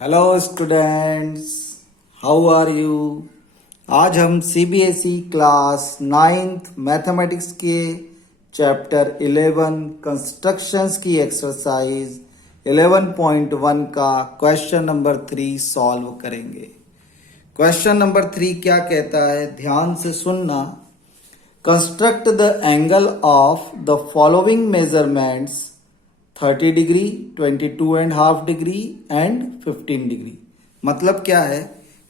Hello students, how are you. आज हम CBSE class 9th mathematics के चैप्टर 11 कंस्ट्रक्शंस की एक्सरसाइज 11.1 का क्वेश्चन नंबर 3 सॉल्व करेंगे। क्वेश्चन नंबर 3 क्या कहता है, ध्यान से सुनना। Construct the angle of the following measurements 30 degree, 22.5 degree and 15 degree. मतलब क्या है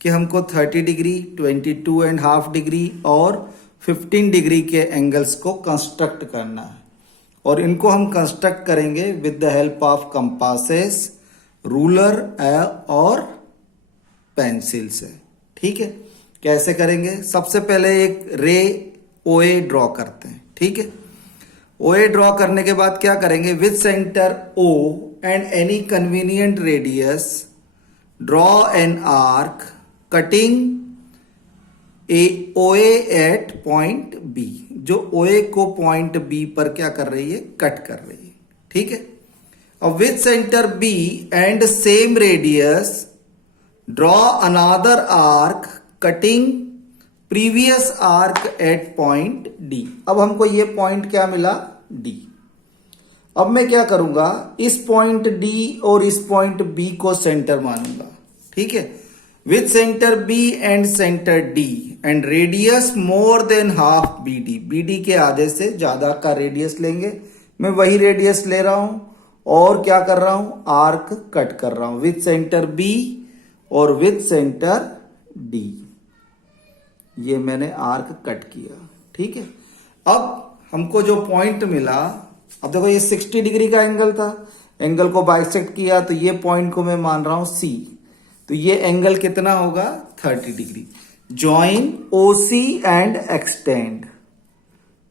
कि हमको 30 डिग्री, 22.5 डिग्री और 15 डिग्री के एंगल्स को कंस्ट्रक्ट करना है और इनको हम कंस्ट्रक्ट करेंगे with the help of compasses, ruler और पेंसिल से। ठीक है, कैसे करेंगे? सबसे पहले एक रे ओए ड्रॉ करते हैं। ठीक है, ओए ड्रॉ करने के बाद क्या करेंगे, with centre O and any convenient radius draw an arc cutting a OA at point B. जो ओए को पॉइंट बी पर क्या कर रही है, कट कर रही है। ठीक है, अब with centre B and same radius draw another arc cutting previous arc at point D. अब हमको ये पॉइंट क्या मिला, डी। अब मैं क्या करूंगा, इस पॉइंट डी और इस पॉइंट बी को सेंटर मानूंगा। ठीक है, with centre B and centre D and radius more than half B D. B D के आधे से ज्यादा का रेडियस लेंगे। मैं वही रेडियस ले रहा हूं और क्या कर रहा हूं, आर्क कट कर रहा हूं विथ सेंटर बी और विथ सेंटर डी। ये मैंने आर्क कट किया। ठीक है, अब हमको जो पॉइंट मिला, अब देखो ये 60 डिग्री का एंगल था, एंगल को बाइसेक्ट किया तो ये पॉइंट को मैं मान रहा हूं सी। तो ये एंगल कितना होगा, 30 degree. Join OC and extend,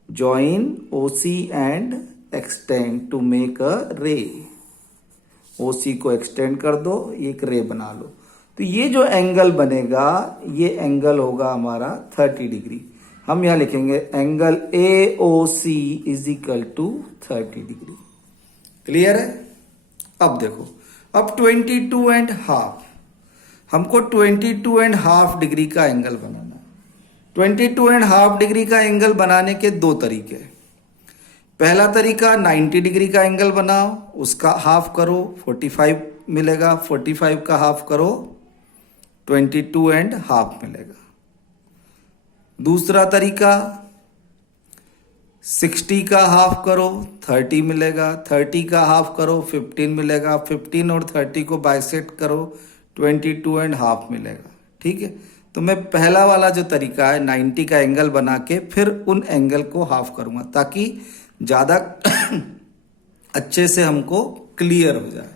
join OC and extend to make a ray. OC को एक्सटेंड कर दो, एक रे बना लो। तो ये जो एंगल बनेगा, ये एंगल होगा हमारा 30 डिग्री। हम यहां लिखेंगे angle A O C is equal to 30 degree. Clear है? अब देखो, अब 22.5, हमको 22.5 डिग्री का एंगल बनाना। 22.5 डिग्री का एंगल बनाने के दो तरीके। पहला तरीका 90 डिग्री का एंगल बनाओ, उसका हाफ करो 45 मिलेगा, 45 का हाफ करो 22.5 मिलेगा। दूसरा तरीका 60 का हाफ करो 30 मिलेगा, 30 का हाफ करो 15 मिलेगा, 15 और 30 को बाइसेक्ट करो 22.5 मिलेगा। ठीक है, तो मैं पहला वाला जो तरीका है 90 का एंगल बना के फिर उन एंगल को हाफ करूंगा ताकि ज्यादा अच्छे से हमको क्लियर हो जाए।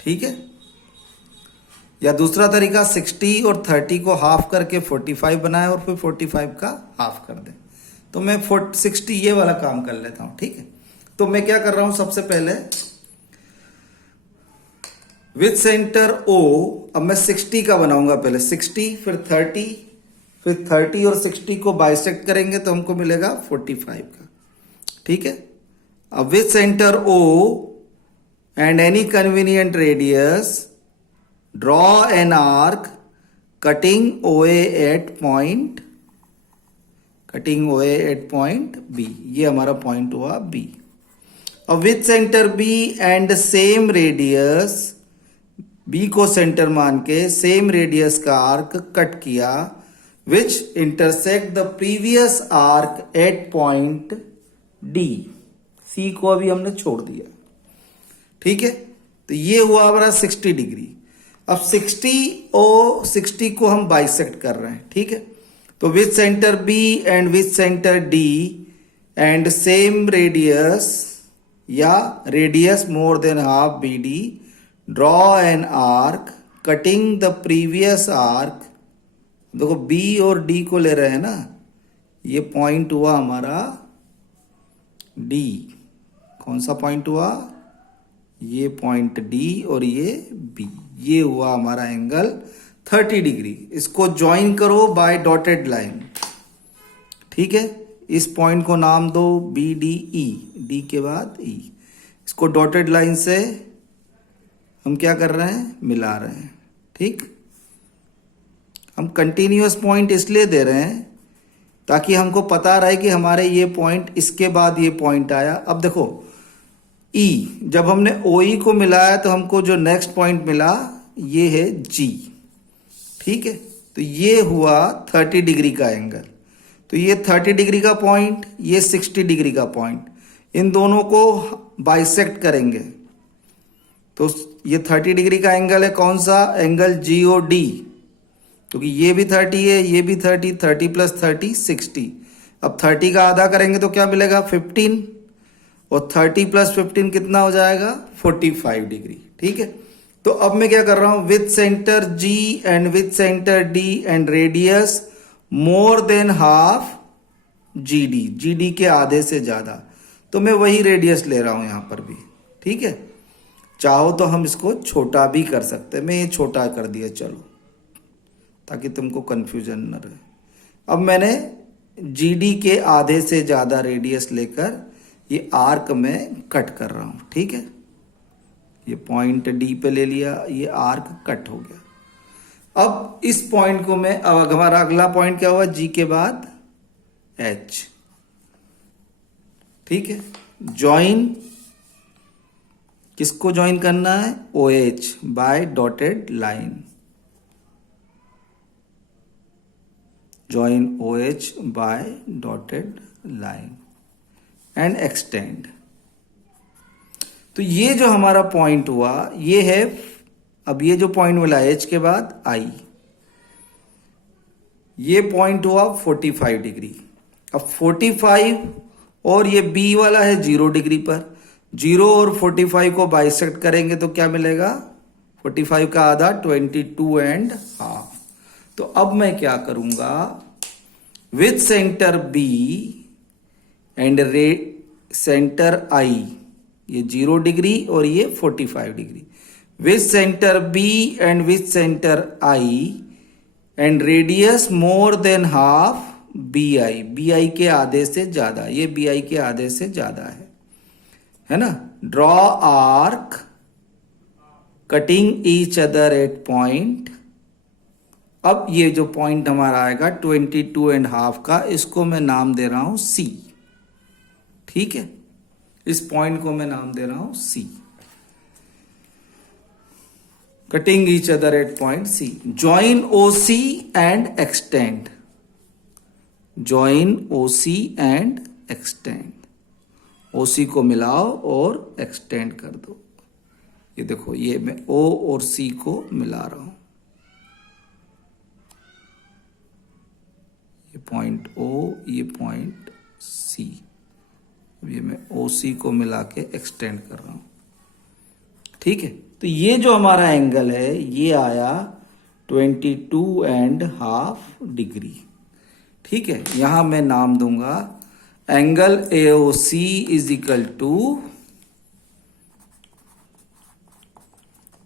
ठीक है, या दूसरा तरीका 60 और 30 को हाफ करके 45 बनाए और फिर 45 का हाफ कर दे। तो मैं 60 ये वाला काम कर लेता हूं। ठीक है, तो मैं क्या कर रहा हूं, सबसे पहले विथ सेंटर ओ, अब मैं 60 का बनाऊंगा। पहले 60 फिर 30, फिर 30 और 60 को बाइसेक्ट करेंगे तो हमको मिलेगा 45 का। ठीक है, अब with centre O and any convenient radius draw an arc cutting OA at point B. ये हमारा पॉइंट हुआ बी। अब with centre B and same radius, B को सेंटर मान के सेम रेडियस का आर्क कट किया which intersect the previous arc at point D. C को अभी हमने छोड़ दिया। ठीक है, तो ये हुआ हमारा 60 डिग्री। अब 60 को हम बाइसेक्ट कर रहे हैं। ठीक है, तो with centre B and with centre D and same radius या radius more than half B D draw an arc cutting the previous arc. देखो बी और डी को ले रहे हैं ना, ये पॉइंट हुआ हमारा डी। कौन सा पॉइंट हुआ, ये पॉइंट डी और ये बी। ये हुआ हमारा एंगल 30 डिग्री। इसको ज्वाइन करो बाय डॉटेड लाइन। ठीक है, इस पॉइंट को नाम दो बी डी ई, डी के बाद ई। इसको डॉटेड लाइन से हम क्या कर रहे हैं, मिला रहे हैं। ठीक, हम कंटिन्यूअस पॉइंट इसलिए दे रहे हैं ताकि हमको पता रहे कि हमारे ये पॉइंट, इसके बाद ये पॉइंट आया। अब देखो ई, जब हमने ओ ई को मिलाया तो हमको जो नेक्स्ट पॉइंट मिला ये है जी। ठीक है, तो ये हुआ 30 डिग्री का एंगल। तो ये 30 डिग्री का पॉइंट, ये 60 डिग्री का पॉइंट, इन दोनों को बाइसेक्ट करेंगे तो ये 30 डिग्री का एंगल है। कौन सा एंगल, जी ओ डी, क्योंकि ये भी 30 है, ये भी 30, 30 प्लस 30 60। अब 30 का आधा करेंगे तो क्या मिलेगा, 15, और 30 प्लस 15 कितना हो जाएगा, 45 डिग्री। ठीक है, तो अब मैं क्या कर रहा हूं, with centre G and with centre D and radius more than half G D, G D के आधे से ज्यादा, तो मैं वही रेडियस ले रहा हूं यहां पर भी। ठीक है, चाहो तो हम इसको छोटा भी कर सकते हैं, मैं ये छोटा कर दिया चलो, ताकि तुमको कंफ्यूजन न रहे। अब मैंने जी डी के आधे से ज्यादा रेडियस लेकर ये आर्क में कट कर रहा हूं। ठीक है, ये पॉइंट डी पे ले लिया, ये आर्क कट हो गया। अब इस पॉइंट को मैं, अब हमारा अगला पॉइंट क्या हुआ, जी के बाद एच। ठीक है, ज्वाइन, किसको ज्वाइन करना है, O H by dotted line, join O H by dotted line and extend. तो ये जो हमारा पॉइंट हुआ ये है, अब ये जो पॉइंट मिला एच के बाद आई, ये पॉइंट हुआ 45 डिग्री। अब 45 और ये बी वाला है 0 डिग्री पर, 0 और 45 को बाइसेक्ट करेंगे तो क्या मिलेगा, 45 का आधा 22 एंड हाफ। तो अब मैं क्या करूंगा, with centre B and centre I, ये 0 डिग्री और ये 45 degree, with centre B and with centre I and radius more than half B I, B I के आधे से ज्यादा, ये बी आई के आधे से ज्यादा है ना। Draw arc cutting each other at point. अब ये जो पॉइंट हमारा आएगा 22 एंड हाफ का, इसको मैं नाम दे रहा हूं सी। ठीक है, इस पॉइंट को मैं नाम दे रहा हूं C, cutting each other at point C. Join O C and extend, join O C and extend, O C को मिलाओ और एक्सटेंड कर दो। ये देखो, ये मैं ओ और सी को मिला रहा हूं, ये पॉइंट ओ, ये पॉइंट सी, ये मैं ओ सी को मिला के एक्सटेंड कर रहा हूं। ठीक है, तो ये जो हमारा एंगल है ये आया 22 एंड हाफ डिग्री। ठीक है, यहां मैं नाम दूंगा angle AOC is equal to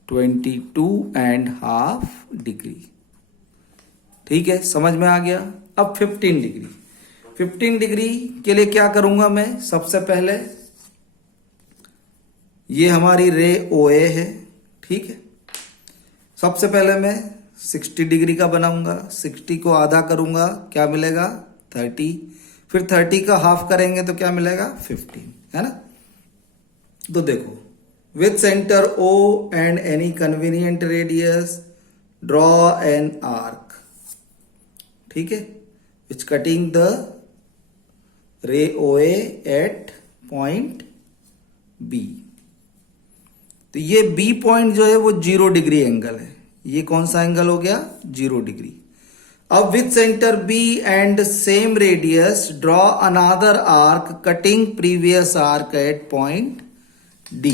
22 and half degree. ठीक है, समझ में आ गया। अब 15 डिग्री, 15 डिग्री के लिए क्या करूंगा मैं, सबसे पहले ये हमारी रे OA है। ठीक है, सबसे पहले मैं 60 डिग्री का बनाऊंगा, 60 को आधा करूंगा, क्या मिलेगा 30, फिर 30 का हाफ करेंगे तो क्या मिलेगा 15, है ना। तो देखो, with centre O and any convenient radius draw an arc. ठीक है, which cutting the ray OA at point B। तो ये B पॉइंट जो है वो 0 डिग्री एंगल है, ये कौन सा एंगल हो गया, 0 डिग्री। अब with centre B and same radius draw another arc cutting previous arc at point D।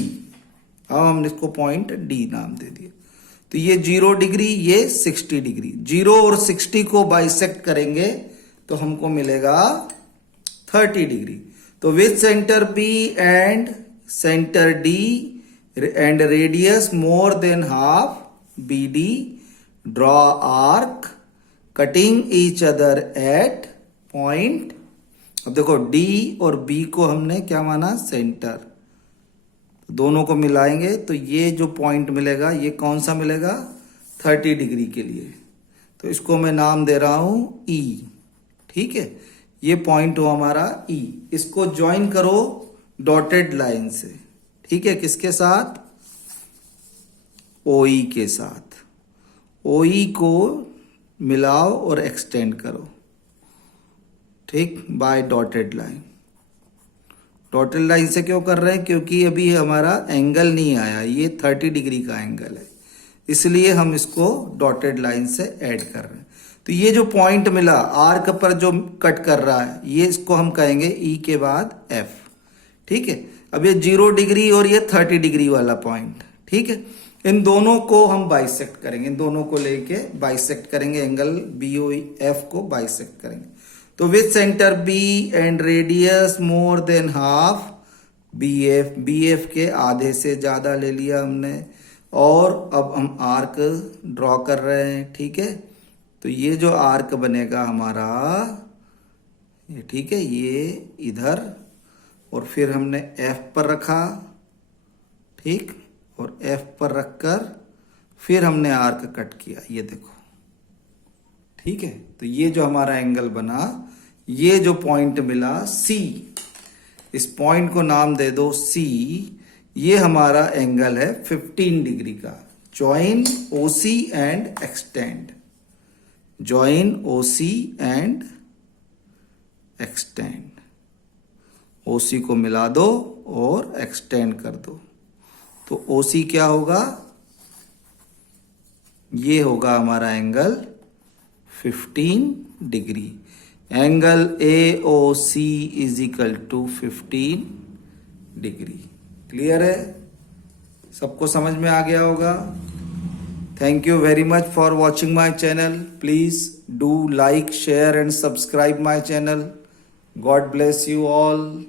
अब हमने इसको पॉइंट D नाम दे दिया। तो ये 0 डिग्री, ये 60 डिग्री, 0 और 60 को बाइसेक्ट करेंगे तो हमको मिलेगा 30 डिग्री। तो with centre B and centre D and radius more than half BD draw arc cutting each other at point. अब देखो D और B को हमने क्या माना, सेंटर, दोनों को मिलाएंगे तो ये जो पॉइंट मिलेगा ये कौन सा मिलेगा, 30 डिग्री के लिए। तो इसको मैं नाम दे रहा हूं ई। ठीक है, ये पॉइंट हो हमारा ई। इसको ज्वाइन करो डॉटेड लाइन से। ठीक है, किसके साथ, ओई के साथ। ओई को मिलाओ और एक्सटेंड करो, ठीक, by dotted line. Dotted line से क्यों कर रहे हैं, क्योंकि अभी हमारा एंगल नहीं आया, ये 30 डिग्री का एंगल है, इसलिए हम इसको डॉटेड लाइन से ऐड कर रहे हैं। तो ये जो पॉइंट मिला आर्क पर जो कट कर रहा है, ये इसको हम कहेंगे ई के बाद एफ। ठीक है, अब ये 0 डिग्री और ये 30 डिग्री वाला पॉइंट। ठीक है, इन दोनों को हम बाइसेक्ट करेंगे, इन दोनों को लेके बाइसेक्ट करेंगे, एंगल बी ओ एफ को बाइसेक्ट करेंगे। तो with centre B and radius more than half B F, B F के आधे से ज्यादा ले लिया हमने। और अब हम आर्क ड्रॉ कर रहे हैं। ठीक है, तो ये जो आर्क बनेगा हमारा ये, ठीक है, ये इधर, और फिर हमने एफ पर रखा, ठीक, और एफ पर रखकर फिर हमने आर्क कट किया, ये देखो। ठीक है, तो ये जो हमारा एंगल बना, ये जो पॉइंट मिला सी, इस पॉइंट को नाम दे दो सी। ये हमारा एंगल है 15 डिग्री का। Join OC and extend, join OC and extend. OC को मिला दो और एक्सटेंड कर दो। तो ओसी क्या होगा, ये होगा हमारा angle 15 degree. Angle A O C is equal to 15 degree. Clear है, सबको समझ में आ गया होगा। Thank you very much for watching my channel. Please do like, share and subscribe my channel. God bless you all.